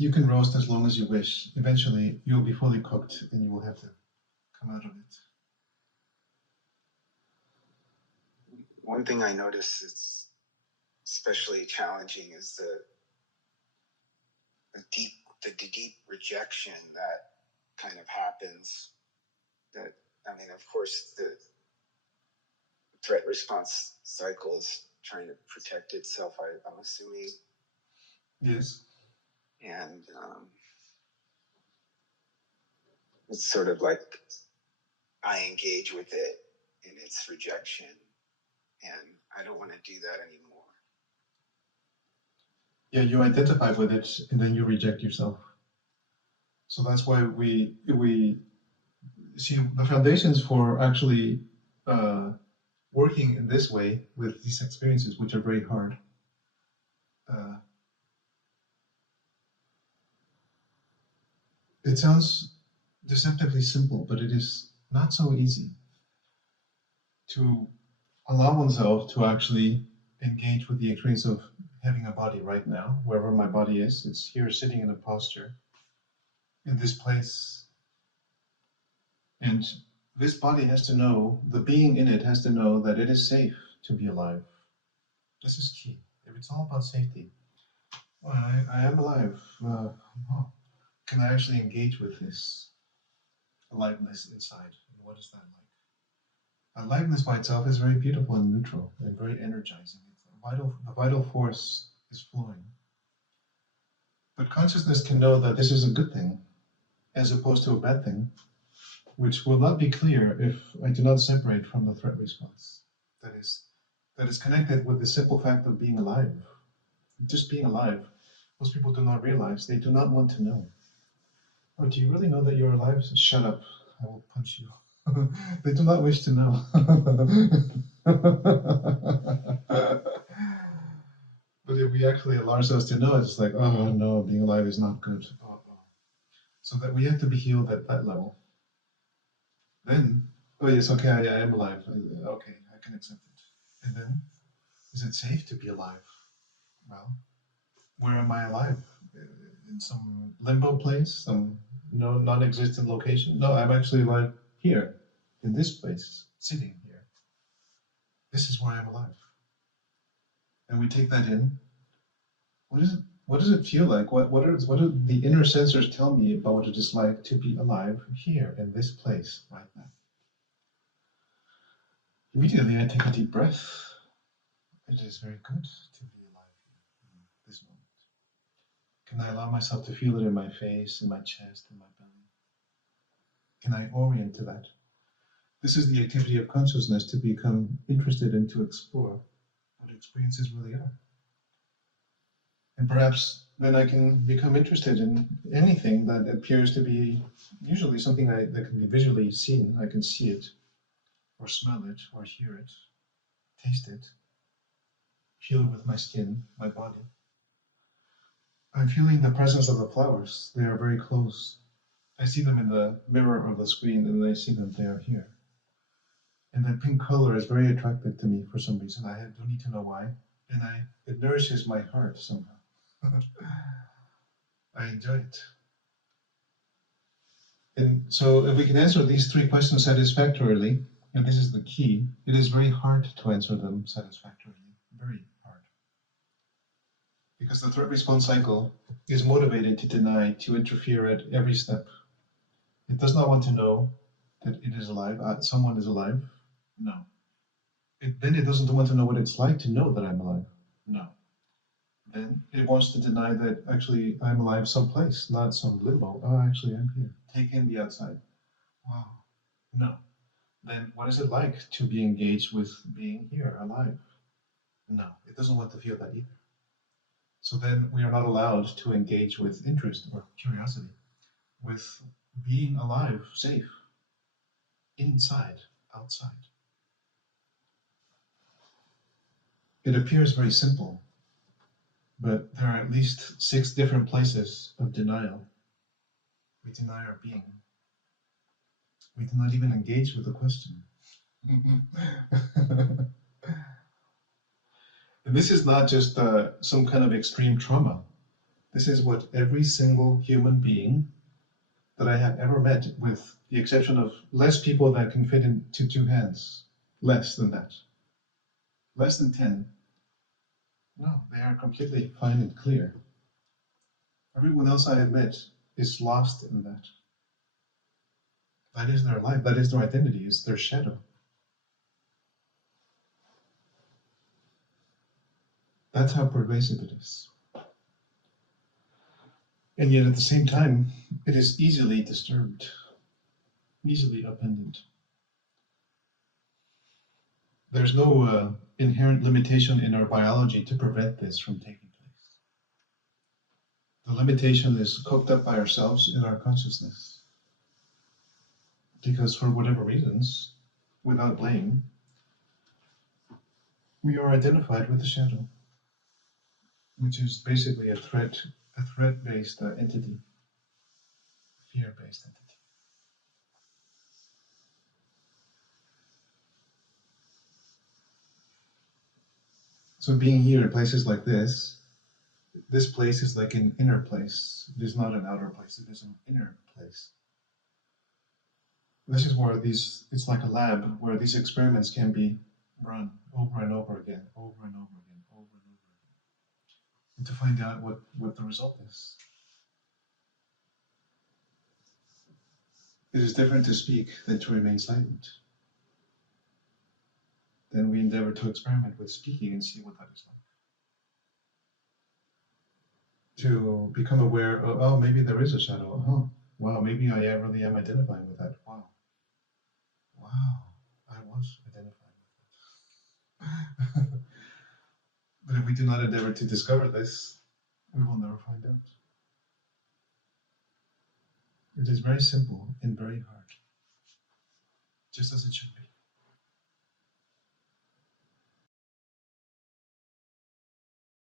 You can roast as long as you wish. Eventually, you'll be fully cooked and you will have to come out of it. One thing I notice is especially challenging is the deep rejection that kind of happens. That, I mean, of course, the threat response cycle is trying to protect itself, I'm assuming. Yes. And it's sort of like I engage with it in its rejection, and I don't want to do that anymore. Yeah, you identify with it and then you reject yourself. So that's why we see the foundations for actually working in this way with these experiences, which are very hard. It sounds deceptively simple, but it is not so easy to allow oneself to actually engage with the experience of having a body right now, wherever my body is. It's here sitting in a posture in this place. And this body has to know, the being in it has to know that it is safe to be alive. This is key. If it's all about safety, well, I am alive. Can I actually engage with this aliveness inside? And what is that like? Aliveness by itself is very beautiful and neutral and very energizing. The vital force is flowing. But consciousness can know that this is a good thing as opposed to a bad thing, which will not be clear if I do not separate from the threat response. That is connected with the simple fact of being alive. Just being alive. Most people do not realize, they do not want to know. Oh, do you really know that you're alive? Shut up, I will punch you. They do not wish to know. But if we actually allow ourselves to know, it's like, oh no, being alive is not good. Oh. So that we have to be healed at that level. Then, oh yes, okay, I am alive. Okay, I can accept it. And then, is it safe to be alive? Well, where am I alive? In some limbo place, some non-existent location? No, I'm actually alive here, in this place, sitting here. This is where I'm alive. And we take that in. What does it feel like? What do the inner sensors tell me about what it is like to be alive here, in this place, right now? Immediately I take a deep breath. It is very good to be alive here in this moment. Can I allow myself to feel it in my face, in my chest, in my belly? Can I orient to that? This is the activity of consciousness, to become interested and to explore what experiences really are. And perhaps then I can become interested in anything that appears to be usually something that can be visually seen. I can see it, or smell it, or hear it, taste it, feel it with my skin, my body. I'm feeling the presence of the flowers. They are very close. I see them in the mirror of the screen, and I see them, they are here. And that pink color is very attractive to me for some reason. I don't need to know why. And it nourishes my heart somehow. I enjoy it. And so if we can answer these three questions satisfactorily, and this is the key, it is very hard to answer them satisfactorily. Very hard. Because the threat response cycle is motivated to deny, to interfere at every step. It does not want to know that it is alive, someone is alive. No. Then it doesn't want to know what it's like to know that I'm alive. No. Then it wants to deny that actually I'm alive someplace, not some limbo. Oh, actually I'm here. Take in the outside. Wow. No. Then what is it like to be engaged with being here, alive? No. It doesn't want to feel that either. So then we are not allowed to engage with interest or curiosity, with being alive, safe, inside, outside. It appears very simple, but there are at least 6 different places of denial. We deny our being. We do not even engage with the question. And this is not just some kind of extreme trauma. This is what every single human being that I have ever met, with the exception of less people that can fit into 2 hands, less than that, less than 10. No, they are completely fine and clear. Everyone else I have met is lost in that. That is their life, that is their identity, is their shadow. That's how pervasive it is. And yet at the same time, it is easily disturbed, easily upended. There's no inherent limitation in our biology to prevent this from taking place. The limitation is cooked up by ourselves in our consciousness. Because for whatever reasons, without blame, we are identified with the shadow, which is basically a threat-based entity, fear-based entity. So being here in places like this place is like an inner place. It is not an outer place, it is an inner place. This is where it's like a lab where these experiments can be run over and over again, over and over again, over and over again, and to find out what the result is. It is different to speak than to remain silent. Then we endeavor to experiment with speaking and see what that is like. To become aware of, oh, maybe there is a shadow. Oh, wow, maybe I really am identifying with that. Wow. Wow, I was identifying with it. But if we do not endeavor to discover this, we will never find out. It is very simple and very hard, just as it should be.